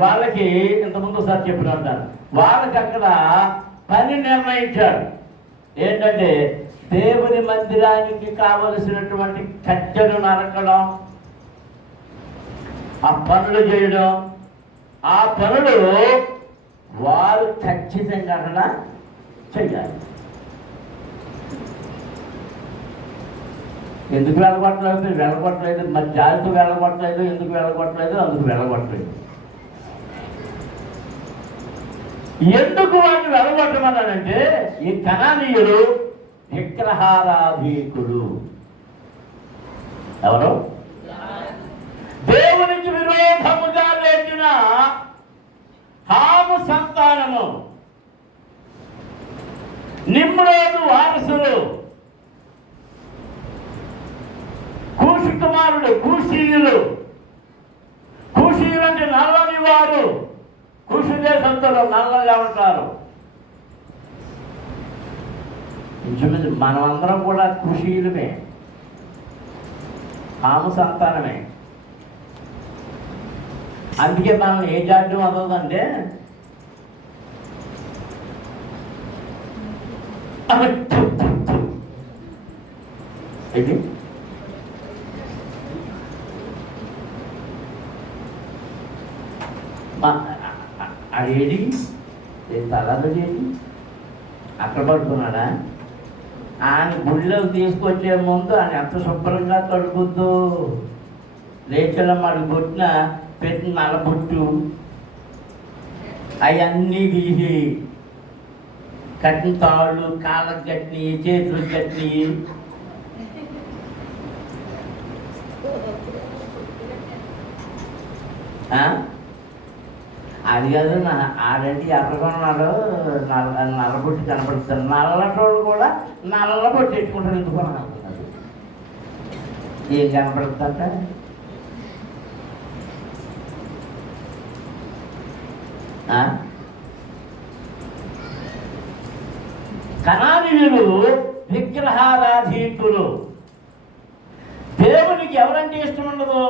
వాళ్ళకి ఇంతకుముందు ఒకసారి చెప్పినట్టాను, వాళ్ళకి అక్కడ పని నిర్ణయించాడు. ఏంటంటే దేవుని మందిరానికి కావలసినటువంటి కట్టెను నరకడం, ఆ పనులు చేయడం, ఆ పనులు వారు ఖచ్చితంగా అక్కడ చెయ్యాలి. ఎందుకు వెళ్ళగొట్టలేదు, మరి జాతితో వెళ్ళగొట్టలేదు, ఎందుకు వెళ్ళగొట్టలేదు, అందుకు వెళ్ళగొట్టలేదు. ఎందుకు వాటిని వెళ్ళగొట్టమన్నానంటే ఈ కనానీయులు విగ్రహారాధీకులు. ఎవరు? దేవునికి విరోధముగా లేచిన హాము సంతానము, నిమ్రోదు వారసులు, కూషి కుమారుడు, కూషీయులు. కూషీయులు అంటే నల్లని వారు. కూషి దేశంతో నల్లగా ఉంటారు. ఇంచుమించు మనమందరం కూడా కూషీయులమే, హాము సంతానమే. అందుకే మనం ఏ జాడ్యం అదవుదంటే ఇది అదేది తలలో చేసి అక్కడ పడుకున్నాడా? ఆయన గుళ్ళకి తీసుకొచ్చే ముందు ఆయన ఎంత శుభ్రంగా కడుగుద్దు. లేచలమ్మ పెట్టిన నలబొట్టు అవన్నీ తీసి కట్టిన తాళ్ళు, కాళ్ళకు కట్టినవి, చేతులకు కట్టినవి, అది కాదు. ఆడంటే ఎర్రగొన్నాడు, నల్లబొట్టు కనపడుతుంది. నల్లటోళ్ళు కూడా నల్లబొట్టు తెచ్చుకుంటారు. ఎందుకు అనుకుంటున్నారు? ఏం కనపడుతుందట? కనానీయులు విగ్రహారాధీకులు. దేవునికి ఎవరంటే ఇష్టం ఉండదు.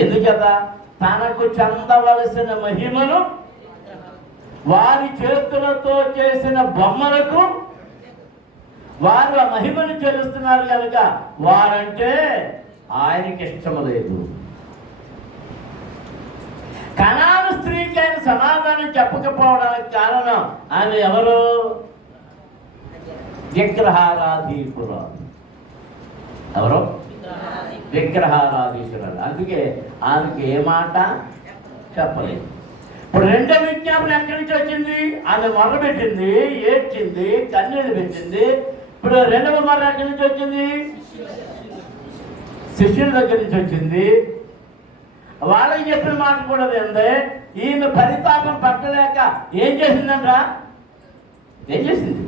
ఎందుచేత తనకు చెందవలసిన మహిమను వారి చేతులతో చేసిన బొమ్మలకు వారు ఆ మహిమను చెల్లిస్తున్నారు కనుక వారంటే ఆయనకి ఇష్టం లేదు. కనాను స్త్రీకి ఆయన సమాధానం చెప్పకపోవడానికి కారణం ఆమె ఎవరు? విగ్రహారాధీకురాలు. ఎవరు? విగ్రహారాధీకురాలు. అందుకే ఆమెకి ఏ మాట చెప్పలేదు. ఇప్పుడు రెండో విజ్ఞాపన ఎక్కడి నుంచి వచ్చింది? ఆమె మొరబెట్టింది, ఏడ్చింది, కన్నీళ్ళు పెట్టింది. ఇప్పుడు రెండవ మర్ర ఎక్కడి నుంచి వచ్చింది? శిష్యుల దగ్గర నుంచి వచ్చింది. వాళ్ళకి చెప్పిన మాట కూడా ఏందే, ఈమె పరితాపం పట్టలేక ఏం చేసిందంట? ఏం చేసింది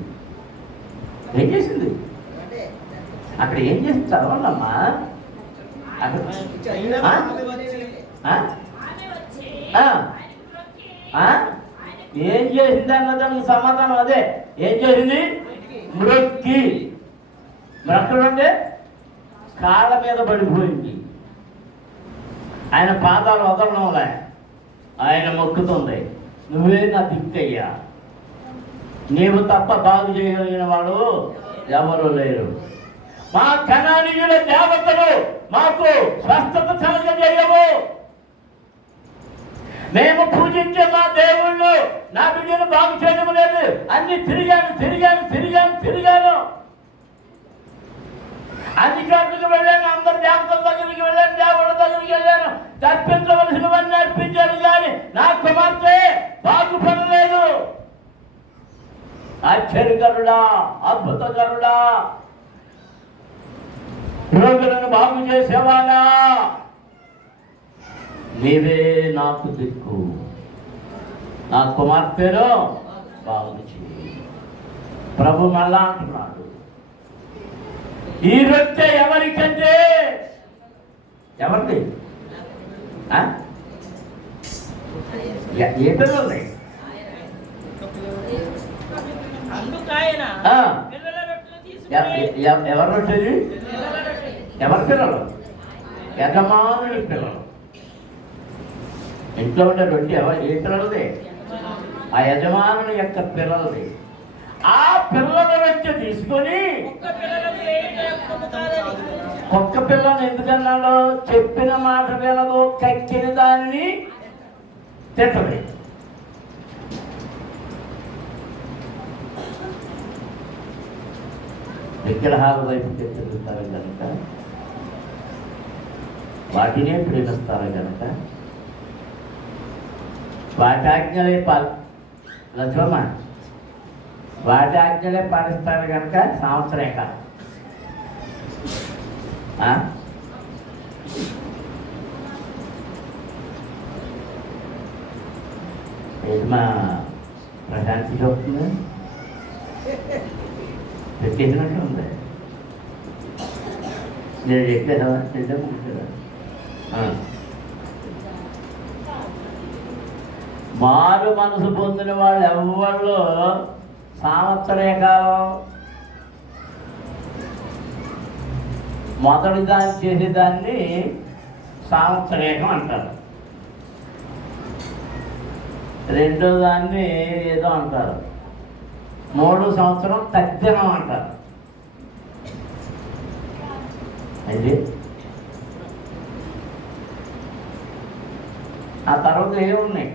అక్కడ? ఏం చేసింది చదవాలమ్మా. ఏం చేసింది అన్నదానికి సమాధానం అదే. ఏం చేసింది? మ్రొక్కి. మ్రొక్కడంటే కాళ్ళ మీద పడిపోయింది. ఆయన పాదాలు వదలడంలే, ఆయన మొక్కుతుంది. నువ్వే నా దిక్కయ్యా, నీవు తప్ప బాగు చేయగలిగిన వాడు ఎవరు లేరు. మా కనానీయుల దేవతలు మాకు స్వస్థత కలగజేయవు. మేము పూజించే మా దేవుళ్ళు నా బిడ్డను బాగు చేయడం లేదు. అన్ని తిరిగాను. అధికారులకు వెళ్ళాను, అందరు దేవతల దగ్గరికి వెళ్ళాను, దేవుళ్ళ దగ్గరికి వెళ్ళాను, తర్పించవలసినవన్నీ అర్పించాను, కానీ నా కుమార్తె బాగుపడలేదు. ఆశ్చర్యకరుడా, అద్భుతకరుడా, రోగులను బాగు చేసేవాడా, నీవే నాకు దిక్కు. నా కుమార్తెను బాగు చేయి. ప్రభు మళ్ళా అంటున్నాడు, ఈ రొట్టె ఎవరికంటే? ఎవరిది? ఏ పిల్లల్ని? ఎవరు వచ్చేది? ఎవరి పిల్లలు? యజమానుడి పిల్లలు. ఇంట్లో ఉండే రొట్టె ఏ పిల్లలది? ఆ యజమానుని యొక్క పిల్లలది. ఆ పిల్లల రొట్టె తీసుకొని ఒక్క పిల్లని ఎందుకన్నాడో, చెప్పిన మాట వినదో, కక్కిన దాన్ని తిట్టది. విగ్రహాల వైపు తిరుగుతారు కనుక, వాటినే ప్రేమిస్తారు కనుక, వాటి ఆజ్ఞలే లక్ష్మమ్మ వాటి ఆజ్ఞలే పాటిస్తారు కనుక సంవత్సరం కాలం. ఏది మా ప్రశాంతి చెప్తుంది, పెట్టేసినట్టు ఉంది. నేను చెప్పేదా? చెప్పేదా? మారు మనసు పొందిన వాళ్ళు ఎవరు సంవత్సరే కాలం మొదటి దాన్ని చేసేదాన్ని సంవత్సరేకం అంటారు, రెండో దాన్ని ఏదో అంటారు, మూడో సంవత్సరం తద్దినం అంటారు. అది ఆ తర్వాత ఏమున్నాయి?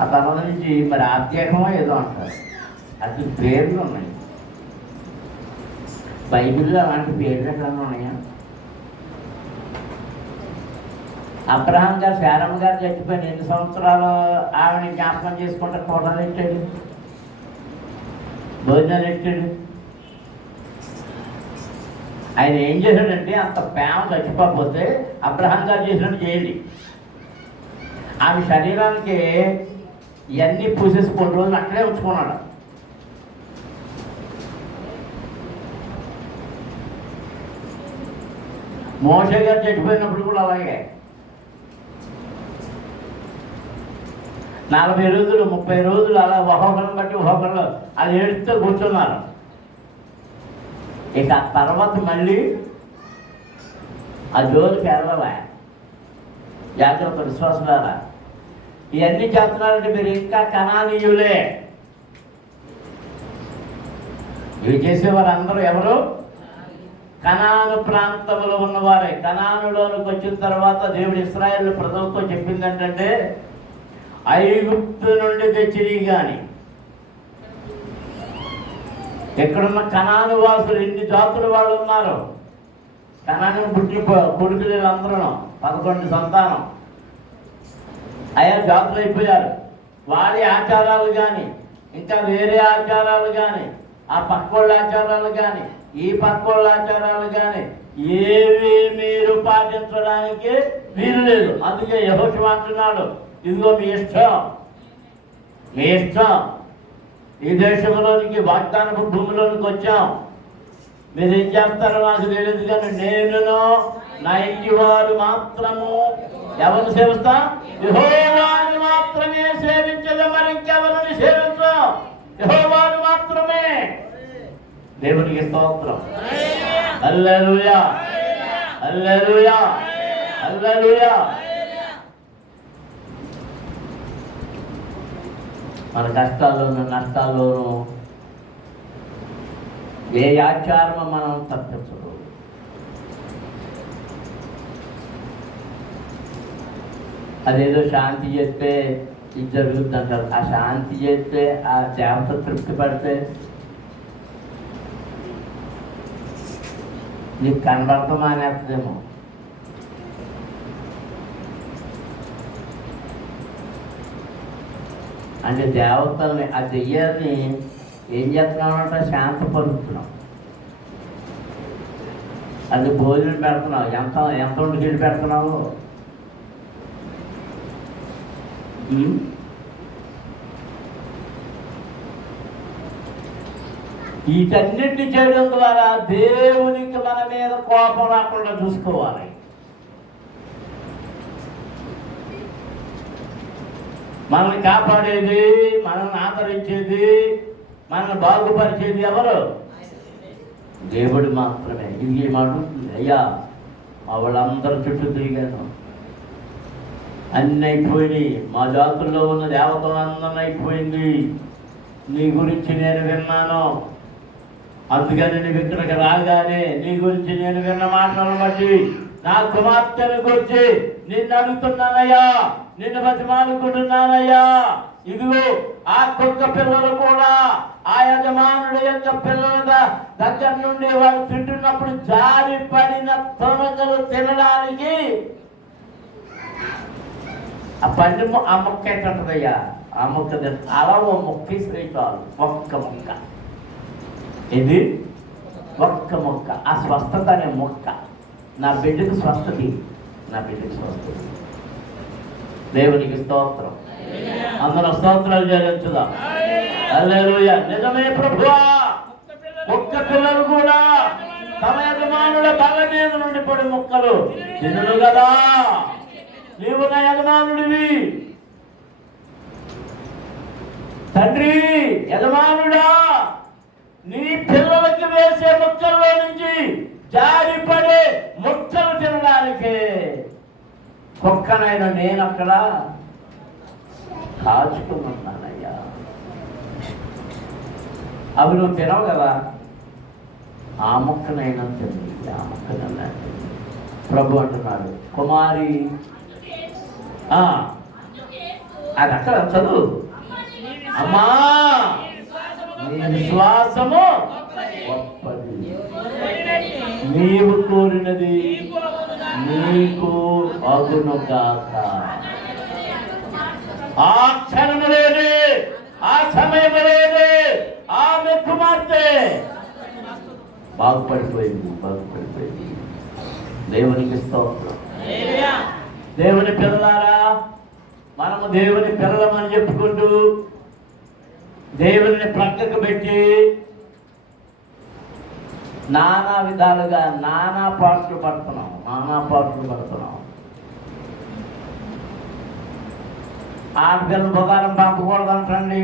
ఆ తర్వాత నుంచి మరి ఆధ్యాత్మో ఏదో అంటారు. అది పేర్లు ఉన్నాయి. బైబిల్లో అలాంటి పేర్లు ఎక్కడన్నా ఉన్నాయా? అబ్రహాం గారు, శారమ్మ గారు చచ్చిపోయిన 8 సంవత్సరాలు ఆవిడ జ్ఞాపకం చేసుకుంటే కూరలు ఎట్టాడు, భోజనాలు ఎట్టాడు. ఆయన ఏం చేశాడంటే, అంత ప్రేమ చచ్చిపోతే అబ్రహాం గారు చేసినట్టు చేయండి. ఆమె శరీరానికి ఇవన్నీ పూసేసి కొన్ని రోజులు అక్కడే ఉంచుకున్నాడు. మోషే గారు చచ్చిపోయినప్పుడు కూడా అలాగే 40 రోజులు 30 రోజులు అలా ఒక్కొక్కరిని బట్టి ఒక్కొక్కరు అది ఏడుస్తూ కూర్చున్నారు. ఇక ఆ తర్వాత మళ్ళీ ఆ జోలికి వెళ్ళాలా? జాగ్రత్త విశ్వాసులారా, ఇవన్నీ చేస్తున్నారంటే మీరు ఇంకా కనానీయులే. ఇవి చేసేవారు అందరూ ఎవరు? కనాను ప్రాంతంలో ఉన్నవారే. కనానులోనికి వచ్చిన తర్వాత దేవుడు ఇశ్రాయేలు ప్రజలతో చెప్పింది ఏంటంటే, ఐగుప్తు నుండి తెచ్చిరి కానీ ఎక్కడున్న కనాను వాసులు ఎన్ని జాతులు వాళ్ళు ఉన్నారు. కనాను పుట్టిన కొడుకులు అందరూ 11 సంతానం అయా జాతులు అయిపోయారు. వాడి ఆచారాలు కానీ, ఇంకా వేరే ఆచారాలు కానీ, ఆ పక్కోళ్ళ ఆచారాలు కానీ, ఈ పక్కోళ్ళ ఆచారాలు కానీ ఏవి మీరు పాటించడానికి వీలు లేదు. అందుకే యెహోషువ అంటున్నాడు, ఇదిగో మీ ఇష్టం, మీ ఇష్టం. ఈ దేశంలోనికి వాగ్దానపు భూమిలోనికి వచ్చాం, మీరు ఏం చేస్తారో నాకు తెలియదు, కానీ నేనును నా ఇంటి వారు మాత్రము ఎవరిని సేవిస్తాం? యెహోవాను మాత్రమే సేవించదు, మరి ఇంకెవరిని సేవించాం? యెహోవాను మాత్రమే. దేవునికి స్తోత్రం. హల్లెలూయా, హల్లెలూయా, హల్లెలూయా. మన కష్టాల్లోనూ నష్టాల్లోనూ ఏ ఆచారము మనం తప్పించదు. అదేదో శాంతి చేస్తే ఇది జరుగుతుంది అంటారు. ఆ శాంతి చేస్తే ఆ దేవత తృప్తి పడితే నీకు కనబడటం మానేస్తుందేమో. అంటే దేవతల్ని, ఆ దెయ్యాన్ని ఏం చేస్తున్నామంటే శాంతపరుస్తున్నాం. అది భోజనం పెడుతున్నావు, ఎంత ఎంత వండుకెళ్ళి పెడుతున్నావు. వీటన్నిటిని చేయడం ద్వారా దేవునికి మన మీద కోపం రాకుండా చూసుకోవాలి. మనల్ని కాపాడేది, మనల్ని ఆదరించేది, మనల్ని బాగుపరిచేది ఎవరు? దేవుడు మాత్రమే. ఇది ఏమంటుంది, అయ్యా మా వాళ్ళందరూ చుట్టూ తిరిగాను, అన్నీ అయిపోయినాయి, మా జాతుల్లో ఉన్న దేవతలందరూ అయిపోయింది, నీ గురించి నేను విన్నాను, అందుకని నువ్వు ఇక్కడికి రాగానే నీ గురించి నేను విన్న మాటలను బట్టి నా కుమార్తెను గురించి నిన్ను అడుగుతున్నానయ్యా, నిన్ను బతిమాలుకుంటున్నానయ్యా. ఇదిగో ఆ కుక్క పిల్లలు కూడా ఆ యజమానుడి యొక్క పిల్లల దగ్గర నుండి వాళ్ళు తింటున్నప్పుడు జారి పడిన తొనకలు తినడానికి ఆ పండు ఆ మొక్క ఎట్టుంటుందయ్యా, ఆ మొక్క అలా ఓ మొక్క శ్రీకాలు, ఒక్క మొక్క, ఇది ఒక్క మొక్క, ఆ స్వస్థత అనే మొక్క నా బిడ్డకు స్వస్థతి, నా బిడ్డకు స్వస్థతి. దేవునికి స్తోత్రం, అందరూ స్తోత్రాలు చెల్లించుదాం. హల్లెలూయా. నిజమే ప్రభువా, ఒక్క పిల్లలు కూడా తమ యజమానుల బల మీద నుండి పడి మొక్కలు తినను కదా, నీవు నా యజమానుడివి. తండ్రి, యజమానుడా, నీ పిల్లలకి వేసే మొక్కల్లో నుంచి జారిపడే మొక్కలు తినడానికి కుక్కనైనా నేను అక్కడ కాచుకుని ఉన్నానయ్యా. అవి నువ్వు తినవు కదా, ఆ మొక్కనైనా తిని, ఆ మొక్కనైనా తిని. ప్రభు అంటున్నాడు, కుమారి అది అక్కడ చదువు, అమ్మా నీ విశ్వాసము గొప్పది, నీవు కోరినది నీకు అగునుగాక. ఆ క్షణములోనే, ఆ సమయంలోనే ఆమె కుమార్తె బాగుపడిపోయింది. దేవునికి స్తోత్రం. దేవుని పిల్లలారా, మనము దేవుని పిల్లలమని చెప్పుకుంటూ దేవుని ప్రక్కకు పెట్టి నానా విధాలుగా నానా పాటలు పడుతున్నాం. ఆడపిల్లలు బుధారం పంపకూడదు అంటండి,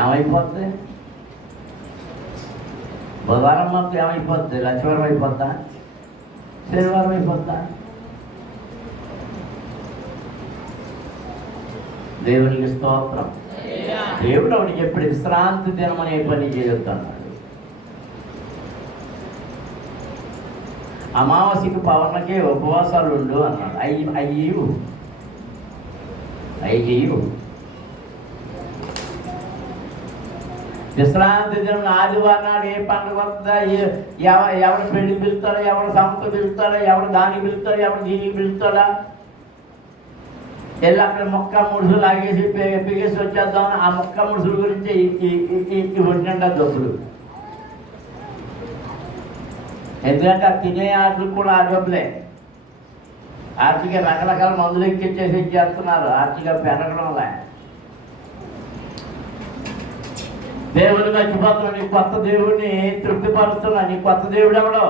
ఏమైపోద్ది? బుధవారం మాకు ఏమైపోద్ది? లక్ష్మీవారం అయిపోద్దా? శనివారం అయిపోద్దా? దేవునికి స్తోత్రం. దేవుడు ఆవిడకి ఎప్పుడు విశ్రాంతి దినమని ఏ పని చేయొద్దు అన్నాడు. అమావాస్యకి పౌర్ణకి ఉపవాసాలు ఉండు అన్నాడు. అయ్యు విశ్రాంతి దినం ఆదివారం నాడు ఏ పండుగ వస్తుందా, ఎవరు పెళ్లి పిలుస్తాడా, ఎవరు సంస్థ పిలుస్తాడా, ఎవరు దానికి పిలుస్తాడా, ఎవరు దీనికి పిలుస్తాడా, వెళ్ళి అక్కడ మొక్క ముడుసులు లాగేసి పిగేసి వచ్చేద్దామని ఆ మొక్క ముడుసుల గురించి ఉంటుండ డబ్బులు. ఎందుకంటే ఆ తినే ఆటలు కూడా ఆ డబ్బులే. ఆర్థిక రకరకాల మందులు ఎక్కిచ్చేసి చేస్తున్నారు, ఆర్థిక పెరగడంలా. దేవుడు మర్చిపోతున్నా, నీ కొత్త దేవుడిని తృప్తిపరుస్తున్నా. నీ కొత్త దేవుడు ఎవడో?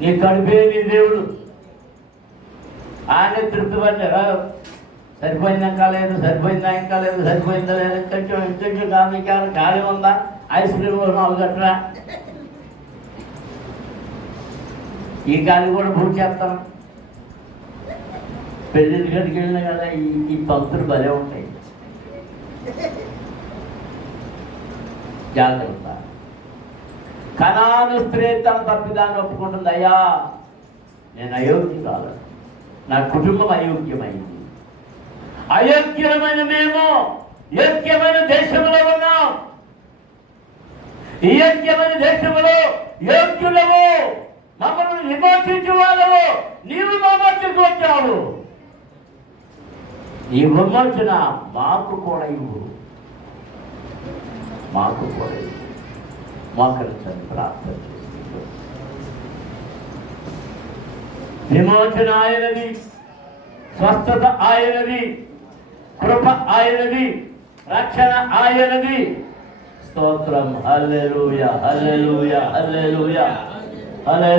నీ కడుపే నీ దేవుడు. ఆయన తృప్తిపడలేదా? సరిపోయిందా ఇంకా లేదు, సరిపోయిందా ఇంకా లేదు, సరిపోయిందా లేదు, ఇంకొంచెం కాదు, ఖాళీ ఉందా, ఐస్ క్రీమ్ 4 గట్రా, ఈ గాలి కూడా పూర్తి చేస్తాను. పెళ్ళిళ్ళ గడికి వెళ్ళినా కదా ఈ పంక్తులు భలే ఉంటాయి. జాగ్రత్త. కనాను స్త్రీ తన తప్పిదాన్ని ఒప్పుకుంటుంది, అయ్యా నేను అయోగ్యురాలు, నా కుటుంబం అయోగ్యమైంది, అయోగ్యమైన మేము యోగ్యమైన దేశంలో ఉన్నాం, ఈ యోగ్యమైన దేశంలో యోగ్యులము, మమ్మల్ని విమోచించు వాళ్ళము, నీవు మా మధ్యకు వచ్చావు, ఈ విమోచన మాకు కూడా ఇవ్వు, మాకు కూడా ఇవ్వు. మోకరించండి, ప్రార్థన చేసి. విమోచన ఆయనది, స్వస్థత ఆయనది, కృప ఆయనది, రక్షణ ఆయనది. స్తోత్రం. హల్లెలూయా, హల్లెలూయా, హల్లెలూయా, హల్లెలూయా.